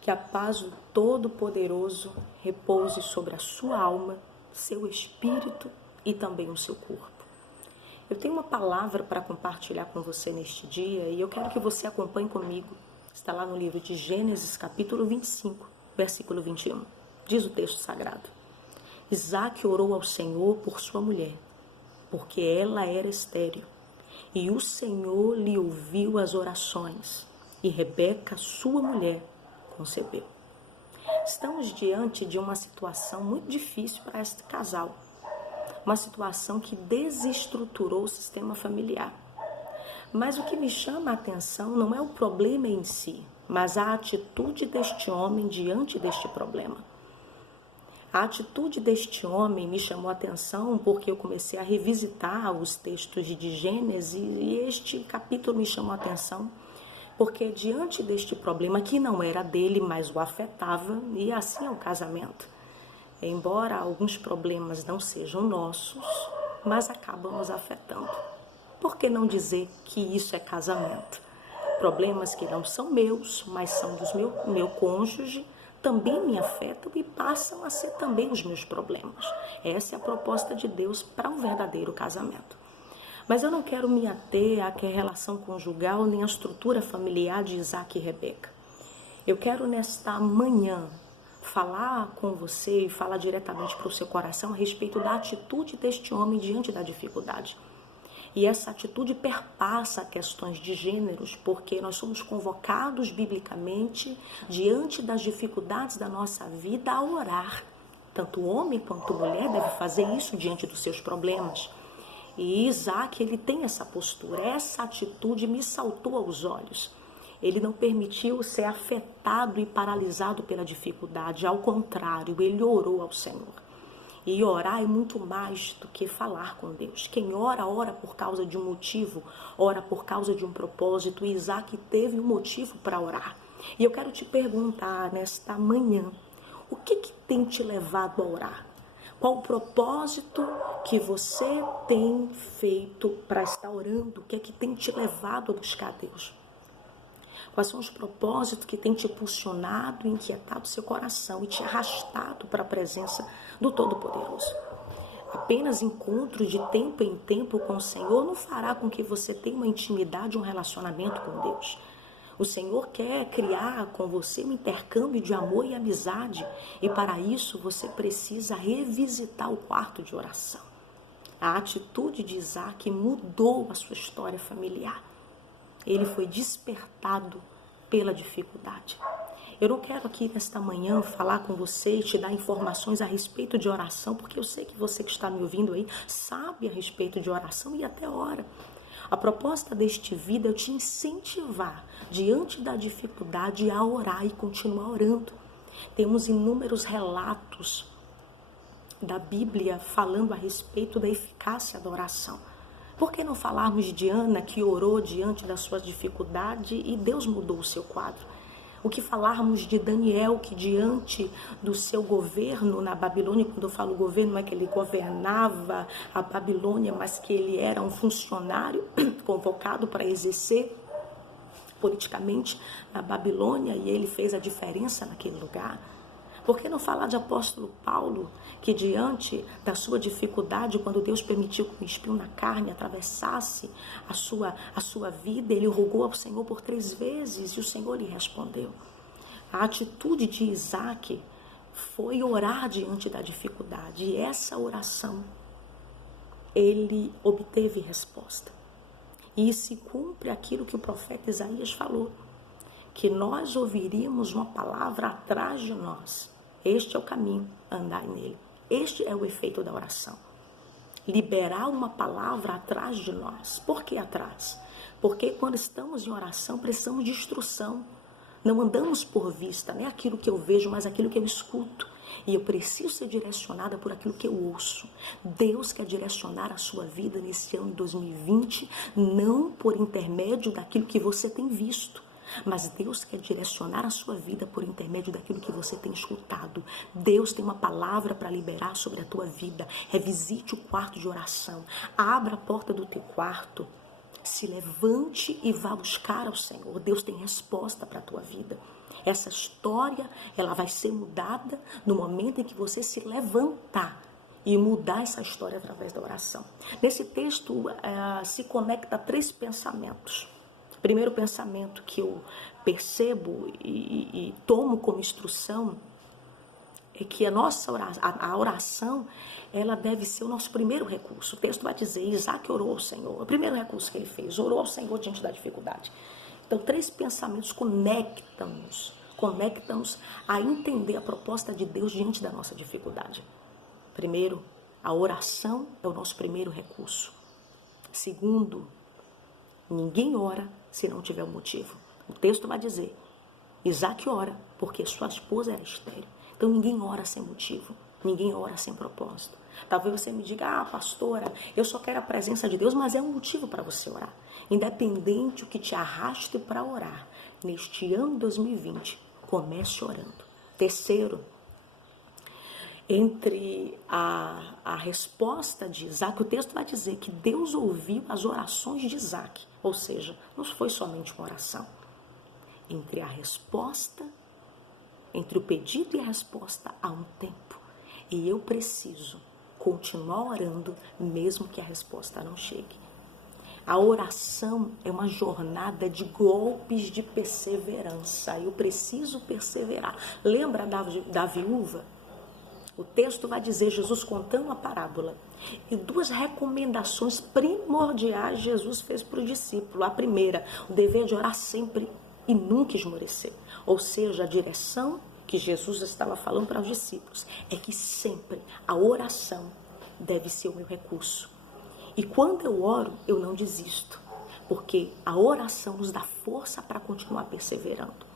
Que a paz do Todo-Poderoso repouse sobre a sua alma, seu espírito e também o seu corpo. Eu tenho uma palavra para compartilhar com você neste dia e eu quero que você acompanhe comigo. Está lá no livro de Gênesis, capítulo 25, versículo 21. Diz o texto sagrado: Isaque orou ao Senhor por sua mulher, porque ela era estéril, e o Senhor lhe ouviu as orações, e Rebeca, sua mulher, concebeu. Estamos diante de uma situação muito difícil para este casal. Uma situação que desestruturou o sistema familiar. Mas o que me chama a atenção não é o problema em si, mas a atitude deste homem diante deste problema. A atitude deste homem me chamou a atenção porque eu comecei a revisitar os textos de Gênesis e este capítulo me chamou a atenção porque diante deste problema que não era dele, mas o afetava, e assim é o casamento. Embora alguns problemas não sejam nossos, mas acabam nos afetando. Por que não dizer que isso é casamento? Problemas que não são meus, mas são do meu cônjuge, também me afetam e passam a ser também os meus problemas. Essa é a proposta de Deus para um verdadeiro casamento. Mas eu não quero me ater à relação conjugal nem à estrutura familiar de Isaque e Rebeca. Eu quero nesta manhã falar com você e falar diretamente para o seu coração a respeito da atitude deste homem diante da dificuldade. E essa atitude perpassa questões de gêneros, porque nós somos convocados biblicamente diante das dificuldades da nossa vida a orar. Tanto homem quanto mulher deve fazer isso diante dos seus problemas. E Isaque, ele tem essa postura, essa atitude me saltou aos olhos. Ele não permitiu ser afetado e paralisado pela dificuldade, ao contrário, ele orou ao Senhor. E orar é muito mais do que falar com Deus. Quem ora, ora por causa de um motivo, ora por causa de um propósito. E Isaque teve um motivo para orar. E eu quero te perguntar nesta manhã, o que tem te levado a orar? Qual o propósito que você tem feito para estar orando? O que tem te levado a buscar Deus? Quais são os propósitos que tem te impulsionado, inquietado seu coração e te arrastado para a presença do Todo-Poderoso? Apenas encontro de tempo em tempo com o Senhor não fará com que você tenha uma intimidade, um relacionamento com Deus. O Senhor quer criar com você um intercâmbio de amor e amizade, e para isso você precisa revisitar o quarto de oração. A atitude de Isaque mudou a sua história familiar. Ele foi despertado pela dificuldade. Eu não quero aqui nesta manhã falar com você e te dar informações a respeito de oração, porque eu sei que você que está me ouvindo aí sabe a respeito de oração e até ora. A proposta deste vídeo é eu te incentivar diante da dificuldade a orar e continuar orando. Temos inúmeros relatos da Bíblia falando a respeito da eficácia da oração. Por que não falarmos de Ana que orou diante da sua dificuldade e Deus mudou o seu quadro? O que falarmos de Daniel que diante do seu governo na Babilônia, quando eu falo governo, não é que ele governava a Babilônia, mas que ele era um funcionário convocado para exercer politicamente na Babilônia e ele fez a diferença naquele lugar. Por que não falar de apóstolo Paulo, que diante da sua dificuldade, quando Deus permitiu que um espinho na carne atravessasse a sua vida, ele rogou ao Senhor por 3 vezes e o Senhor lhe respondeu. A atitude de Isaque foi orar diante da dificuldade e essa oração, ele obteve resposta. E se cumpre aquilo que o profeta Isaías falou, que nós ouviríamos uma palavra atrás de nós. Este é o caminho, andai nele. Este é o efeito da oração. Liberar uma palavra atrás de nós. Por que atrás? Porque quando estamos em oração, precisamos de instrução. Não andamos por vista, não é aquilo que eu vejo, mas aquilo que eu escuto. E eu preciso ser direcionada por aquilo que eu ouço. Deus quer direcionar a sua vida nesse ano de 2020, não por intermédio daquilo que você tem visto. Mas Deus quer direcionar a sua vida por intermédio daquilo que você tem escutado. Deus tem uma palavra para liberar sobre a tua vida. Revisite o quarto de oração. Abra a porta do teu quarto. Se levante e vá buscar ao Senhor. Deus tem resposta para a tua vida. Essa história, ela vai ser mudada no momento em que você se levantar e mudar essa história através da oração. Nesse texto se conecta 3 pensamentos. O primeiro pensamento que eu percebo e tomo como instrução é que a oração, ela deve ser o nosso primeiro recurso. O texto vai dizer, Isaac orou ao Senhor. O primeiro recurso que ele fez, orou ao Senhor diante da dificuldade. Então, 3 pensamentos conectam-nos a entender a proposta de Deus diante da nossa dificuldade. Primeiro, a oração é o nosso primeiro recurso. Segundo, ninguém ora se não tiver um motivo. O texto vai dizer, Isaac ora porque sua esposa era estéril. Então ninguém ora sem motivo, ninguém ora sem propósito. Talvez você me diga, pastora, eu só quero a presença de Deus, mas é um motivo para você orar. Independente do que te arraste para orar, neste ano 2020, comece orando. Terceiro, entre a resposta de Isaac, o texto vai dizer que Deus ouviu as orações de Isaac, ou seja, não foi somente uma oração. Entre o pedido e a resposta há um tempo, e eu preciso continuar orando mesmo que a resposta não chegue. A oração é uma jornada de golpes de perseverança, eu preciso perseverar. Lembra da viúva? O texto vai dizer, Jesus contando a parábola, e 2 recomendações primordiais Jesus fez para o discípulo. A primeira, o dever de orar sempre e nunca esmorecer. Ou seja, a direção que Jesus estava falando para os discípulos é que sempre a oração deve ser o meu recurso. E quando eu oro, eu não desisto, porque a oração nos dá força para continuar perseverando.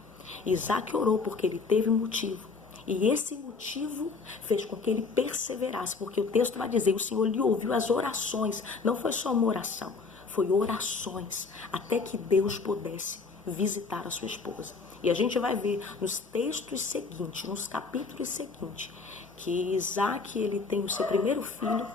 Isaac orou porque ele teve motivo. E esse motivo fez com que ele perseverasse, porque o texto vai dizer, o Senhor lhe ouviu as orações, não foi só uma oração, foi orações, até que Deus pudesse visitar a sua esposa. E a gente vai ver nos textos seguintes, nos capítulos seguintes, que Isaac, ele tem o seu primeiro filho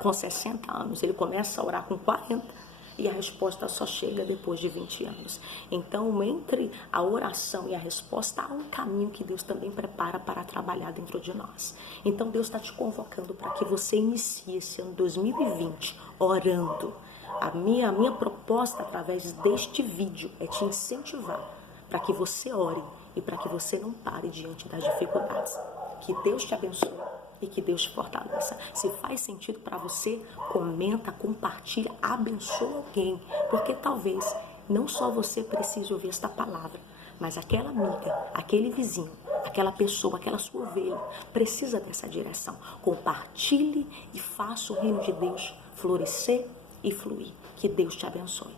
com 60 anos, ele começa a orar com 40, e a resposta só chega depois de 20 anos. Então, entre a oração e a resposta, há um caminho que Deus também prepara para trabalhar dentro de nós. Então, Deus está te convocando para que você inicie esse ano 2020 orando. A minha proposta através deste vídeo é te incentivar para que você ore e para que você não pare diante das dificuldades. Que Deus te abençoe e que Deus te fortaleça. Se faz sentido para você, comenta, compartilha, abençoa alguém, porque talvez não só você precise ouvir esta palavra, mas aquela amiga, aquele vizinho, aquela pessoa, aquela sua ovelha precisa dessa direção. Compartilhe e faça o reino de Deus florescer e fluir. Que Deus te abençoe.